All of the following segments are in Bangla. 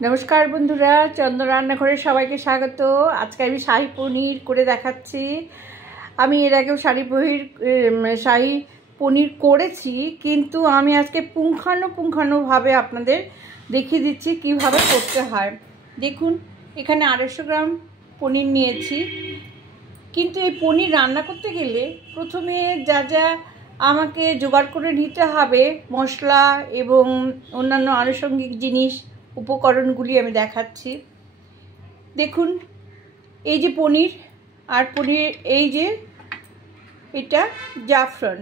नमस्कार बंधुरा चंद्र रान्नाघरे सबाइके स्वागत। आज के शाही पनीर करे देखाচ্ছি। আমি এর আগেও শাহী পনির করেছি, কিন্তু আমি আজকে পুঙ্খানুপুঙ্খানুভাবে আপনাদের দেখিয়ে দিচ্ছি কিভাবে করতে হয়। দেখুন এখানে 250 গ্রাম পনির নিয়েছি, কিন্তু এই পনির রান্না করতে গেলে প্রথমে যা যা আমাকে জোগাড় করে নিতে হবে মশলা এবং অন্যান্য আনুষঙ্গিক জিনিস উপকরণগুলি আমি দেখাচ্ছি। দেখুন এই যে পনির, আর পনির এই যে এটা জাফরান,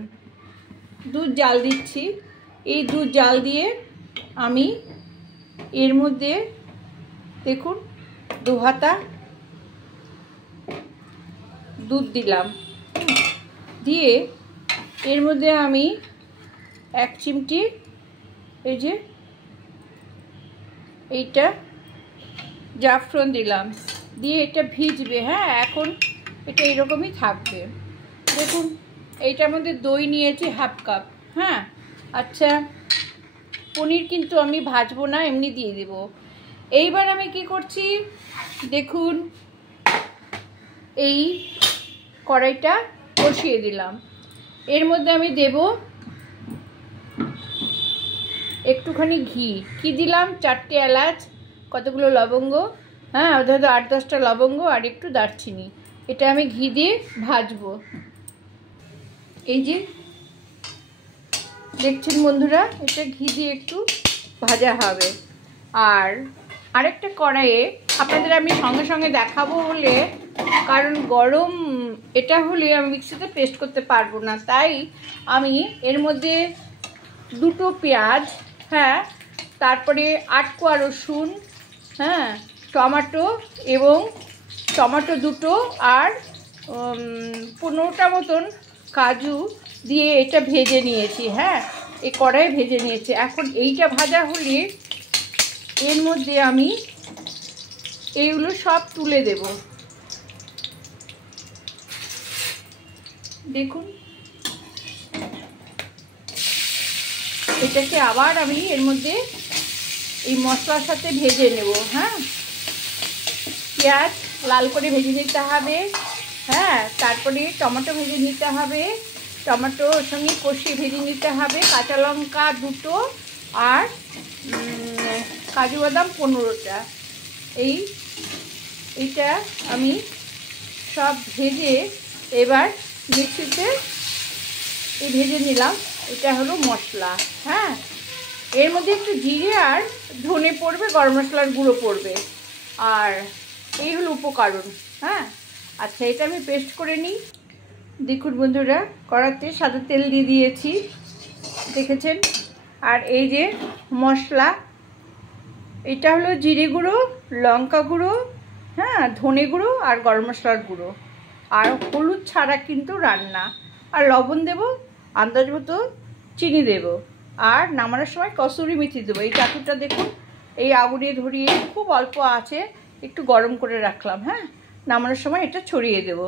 দুধ জাল দিচ্ছি। এই দুধ জাল দিয়ে আমি এর মধ্যে দেখুন 2 হাতা দুধ দিলাম, দিয়ে এর মধ্যে আমি 1 চিমটি এই যে এইটা জাফরান দিলাম, দিয়ে এটা ভিজবে। হ্যাঁ, এখন এটা এরকমই থাকবে। দেখুন এইটার মধ্যে দই নিয়েছি 1/2 কাপ। হ্যাঁ, আচ্ছা, পনির কিন্তু আমি ভাজবো না, এমনি দিয়ে দেব। এইবার আমি কি করছি দেখুন, এই কড়াইটা বসিয়ে দিলাম। এর মধ্যে আমি দেব একটুখানি ঘি। কি দিলাম? 4টে এলাচ, কতগুলো লবঙ্গ, হ্যাঁ অর্থাৎ 8-10টা লবঙ্গ আর একটু দারচিনি। এটা আমি ঘি দিয়ে ভাজবো। এই যে দেখছেন বন্ধুরা, এটা ঘি দিয়ে একটু ভাজা হবে। আর আরেকটা কড়াইয়ে আপনাদের আমি সঙ্গে সঙ্গে দেখাবো বলে, কারণ গরম এটা হলে আমি মিক্সিতে পেস্ট করতে পারবো না, তাই আমি এর মধ্যে 2টো পেঁয়াজ, হ্যাঁ তারপরে 8 কোয়া রসুন, হ্যাঁ টমেটো এবং টমেটো 2টো আর 15টা মতন কাজু দিয়ে এটা ভেজে নিয়েছি। হ্যাঁ, এই কড়াইয়ে ভেজে নিয়েছি। এখন এইটা ভাজা হলে এর মধ্যে আমি এইগুলো সব তুলে দেব। দেখুন এটাকে আবার আমি এর মধ্যে এই মশলার সাথে ভেজে নেব। হ্যাঁ, পেঁয়াজ লাল করে ভেজে নিতে হবে। হ্যাঁ, তারপরে টমেটো ভেজে নিতে হবে, টমেটোর সঙ্গে কষিয়ে ভেজে নিতে হবে, কাঁচা লঙ্কা 2টো আর কাজু বাদাম 15টা। এইটা আমি সব ভেজে এবার মিক্সিতে ভেজে নিলাম। এটা হলো মশলা। হ্যাঁ, এর মধ্যে একটু জিরে আর ধনে পড়বে, গরম মশলার গুঁড়ো পড়বে, আর এই হলো উপকরণ। হ্যাঁ, আচ্ছা, এটা আমি পেস্ট করে নিই। দেখুন বন্ধুরা, কড়াতে সাদা তেল দিয়ে দিয়েছি, দেখেছেন। আর এই যে মশলা, এটা হলো জিরে গুঁড়ো, লঙ্কা গুঁড়ো, হ্যাঁ ধনে গুঁড়ো আর গরম মশলার গুঁড়ো, আর হলুদ ছাড়া কিন্তু রান্না। আর লবণ দেব আন্দাজ মতো, চিনি দেব, আর নামানোর সময় কসুরি মেথি দেবো। এই চাটুটা দেখুন, এই আগুনে ধরিয়ে খুব অল্প আছে একটু গরম করে রাখলাম। হ্যাঁ, নামানোর সময় এটা ছড়িয়ে দেব।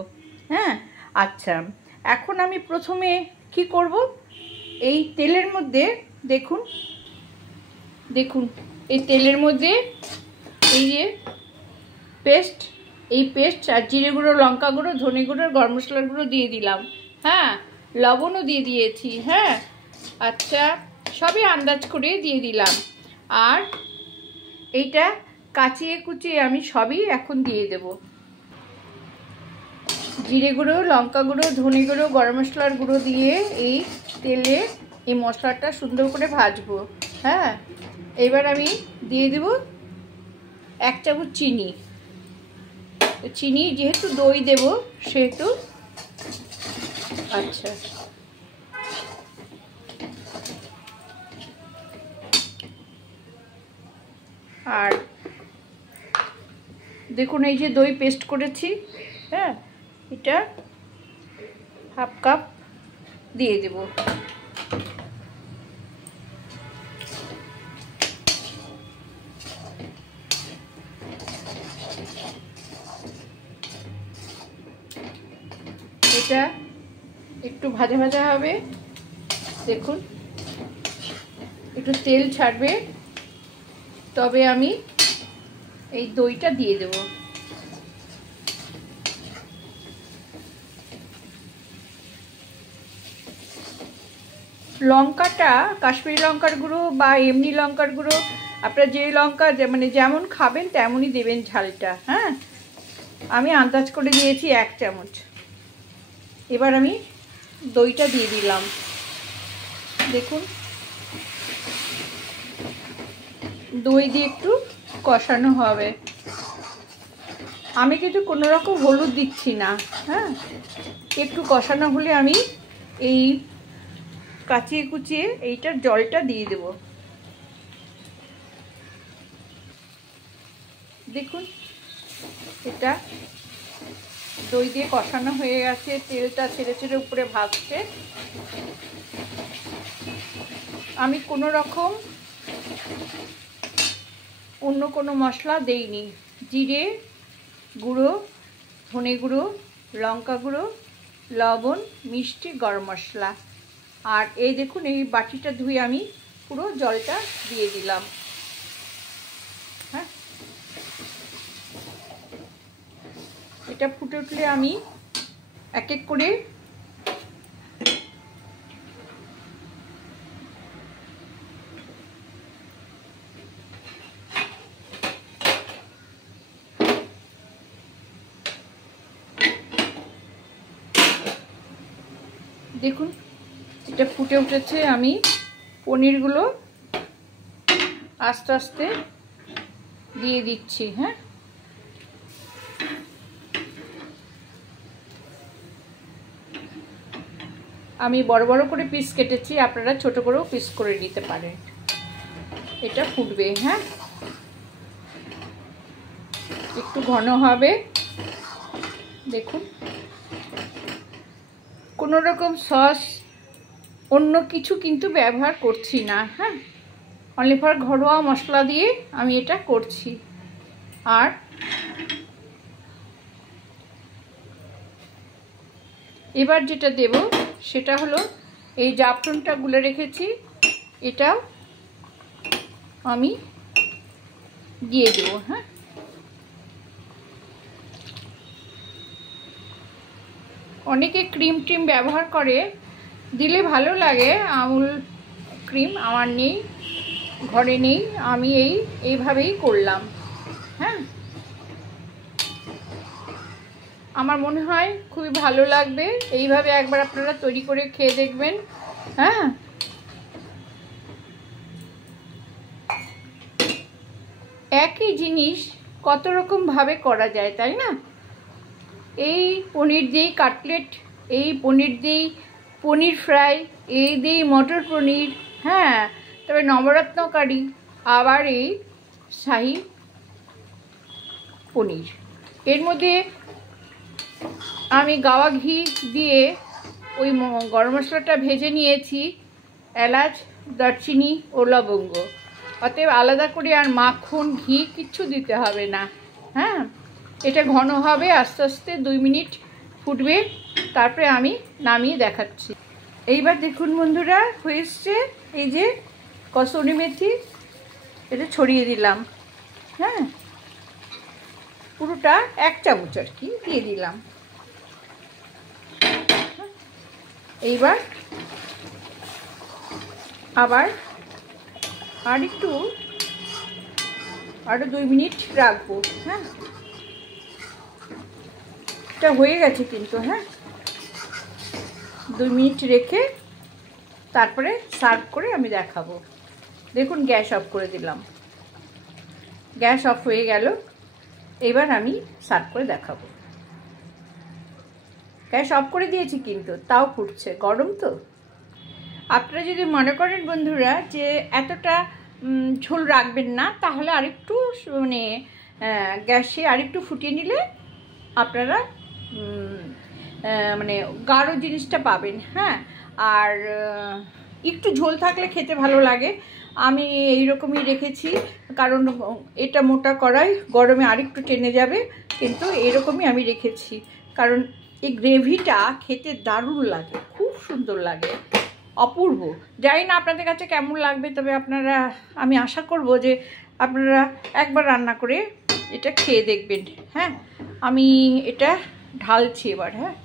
হ্যাঁ, আচ্ছা, এখন আমি প্রথমে কি করব, এই তেলের মধ্যে দেখুন এই তেলের মধ্যে এই যে পেস্ট আর জিরে গুঁড়ো, লঙ্কা গুঁড়ো, ধনে গুঁড়ো, গরম মশলার গুঁড়ো দিয়ে দিলাম। হ্যাঁ, লবণও দিয়ে দিয়েছি। হ্যাঁ, আচ্ছা, সবই আন্দাজ করে দিয়ে দিলাম। আর এইটা কাচিয়ে কুচিয়ে আমি সবই এখন দিয়ে দেব। জিরে গুঁড়ো, লঙ্কা গুঁড়ো, ধনে গুঁড়ো, গরম মশলার গুঁড়ো দিয়ে এই তেলে এই মশলাটা সুন্দর করে ভাজবো। হ্যাঁ, এবার আমি দিয়ে দেব 1 চামচ চিনি। চিনি যেহেতু দই দেব সেহেতু, আচ্ছা, আর দেখুন এই যে দই পেস্ট করেছি, হ্যাঁ এটা 1/2 কাপ দিয়ে দেব। এটা একটু ভাজা ভাজা হবে, দেখুন একটু তেল ছাড়বে, তবে আমি এই দইটা দিয়ে দেব। লঙ্কাটা কাশ্মীরি লঙ্কার গুঁড়ো বা এমনি লঙ্কার গুঁড়ো, আপনারা যে লঙ্কা মানে যেমন খাবেন তেমনই দেবেন ঝালটা। হ্যাঁ, আমি আন্দাজ করে দিয়েছি 1 চামচ। এবার আমি দইটা দিয়ে দিলাম। দেখুন, দই দিয়ে একটু কষানো হবে। আমি কিন্তু কোনো রকম হলুদ দিচ্ছি না। হ্যাঁ, একটু কষানো হলে আমি এই কাচিয়ে কুচিয়ে এইটার জলটা দিয়ে দেব। দেখুন, এটা দই দিয়ে কষানো হয়ে গেছে, তেলটা ছেড়ে ছেড়ে উপরে ভাসছে। আমি কোনো রকম অন্য কোনো মশলা দেইনি। জিরে গুঁড়ো, ধনে গুঁড়ো, লঙ্কা গুঁড়ো, লবণ, মিষ্টি, গরম মশলা। আর এই দেখুন, এই বাটিটা ধুয়ে আমি পুরো জলটা দিয়ে দিলাম। হ্যাঁ, এটা ফুটে উঠলে আমি এক এক করে দেখুন, এটা ফুটে উঠেছে। আমি পনিরগুলো আস্তে আস্তে দিয়ে দিচ্ছি। হ্যাঁ, আমি বড় বড় করে পিস কেটেছি, আপনারা ছোট করেও পিস করে নিতে পারেন। এটা ফুটবে। হ্যাঁ, একটু ঘন হবে। দেখুন, কোনো রকম সস অন্য কিছু কিন্তু ব্যবহার করছি না। হ্যাঁ, অনলি ফর ঘরোয়া মশলা দিয়ে আমি এটা করছি। আর এবার যেটা দেব সেটা হলো এই জাফরানটা গুলে রেখেছি, এটাও আমি দিয়ে দেব। হ্যাঁ, অনেকে ক্রিম টিম ব্যবহার করে, দিলে ভালো লাগে। আমুল ক্রিম আমার নেই, ঘরে নেই। আমি এইভাবেই করলাম। হ্যাঁ, আমার মনে হয় খুবই ভালো লাগবে। এইভাবে একবার আপনারা তৈরি করে খেয়ে দেখবেন। হ্যাঁ, একই জিনিস কত রকম ভাবে করা যায়, তাই না? এই পনির দিয়েই কাটলেট, এই পনির দিয়েই পনির ফ্রাই, এই দিয়েই মটর পনির। হ্যাঁ, তবে নবরত্ন কারি, আবার এই শাহী পনির। এর মধ্যে আমি গাওয়া ঘি দিয়ে ওই গরম মশলাটা ভেজে নিয়েছি, এলাচ, দারচিনি ও লবঙ্গ। অতএব আলাদা করে আর মাখন ঘি কিচ্ছু দিতে হবে না। হ্যাঁ, এটা ঘন হবে, আস্তে আস্তে 2 মিনিট ফুটবে, তারপরে আমি নামিয়ে দেখাচ্ছি। এইবার দেখুন বন্ধুরা, হয়েছে। এই যে কসুরি মেথি, এটা ছড়িয়ে দিলাম। হ্যাঁ, পুরোটা 1 চামচ আর কি দিয়ে দিলাম। এইবার আবার আরো 2 মিনিট রাখবো। হ্যাঁ, এটা হয়ে গেছে কিন্তু। হ্যাঁ, 2 মিনিট রেখে তারপরে সার্ভ করে আমি দেখাবো। দেখুন, গ্যাস অফ করে দিলাম। গ্যাস অফ হয়ে গেল। এবার আমি সার্ভ করে দেখাবো। গ্যাস অফ করে দিয়েছি কিন্তু তাও ফুটছে, গরম তো। আপনারা যদি মনে করেন বন্ধুরা যে এতটা ঝোল রাখবেন না, তাহলে আরেকটু মানে গ্যাসে আরেকটু ফুটিয়ে নিলে আপনারা মানে গাঢ় জিনিসটা পাবেন। হ্যাঁ, আর একটু ঝোল থাকলে খেতে ভালো লাগে। আমি এইরকমই রেখেছি, কারণ এটা মোটা কড়াই, গরমে আরেকটু টেনে যাবে, কিন্তু এরকমই আমি রেখেছি। কারণ এই গ্রেভিটা খেতে দারুণ লাগে, খুব সুন্দর লাগে, অপূর্ব। জানি না আপনাদের কাছে কেমন লাগবে, তবে আমি আশা করব যে আপনারা একবার রান্না করে এটা খেয়ে দেখবেন। হ্যাঁ, আমি এটা ঢালছি এবার। হ্যাঁ,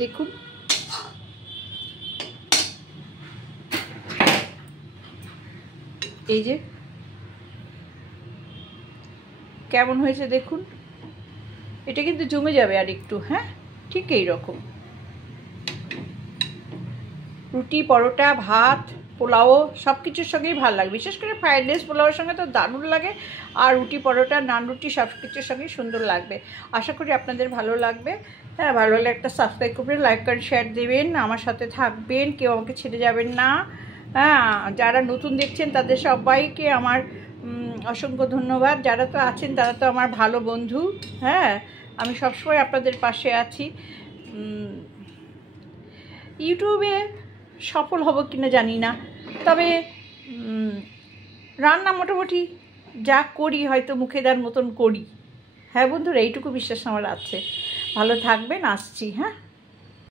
দেখুন এই যে কেমন হয়েছে দেখুন। এটা কিন্তু জমে যাবে আর একটু। হ্যাঁ, ঠিক এইরকম রুটি, পরোটা, ভাত, পোলাও সব কিছুর সঙ্গেই ভালো লাগে। বিশেষ করে ফ্রাইড রাইস পোলাওয়ের সঙ্গে তো দারুণ লাগে, আর রুটি, পরোটা, নান রুটি সব কিছুর সঙ্গেই সুন্দর লাগবে। আশা করি আপনাদের ভালো লাগবে। হ্যাঁ, ভালো হলে একটা সাবস্ক্রাইব করবেন, লাইক করেন, শেয়ার দেবেন, আমার সাথে থাকবেন, কেউ আমাকে ছেড়ে যাবেন না। হ্যাঁ, যারা নতুন দেখছেন তাদের সবাইকে আমার অসংখ্য ধন্যবাদ। যারা তো আছেন তারা তো আমার ভালো বন্ধু। হ্যাঁ, আমি সবসময় আপনাদের পাশে আছি। ইউটিউবে সফল হব কিনা জানি না, তবে রান্না মোটামুটি যা করি হয়তো মুখে দেওয়ার মতন করি। হ্যাঁ বন্ধুরা, এইটুকু বিশ্বাস আমার আছে। ভালো থাকবেন, আসছি। হ্যাঁ।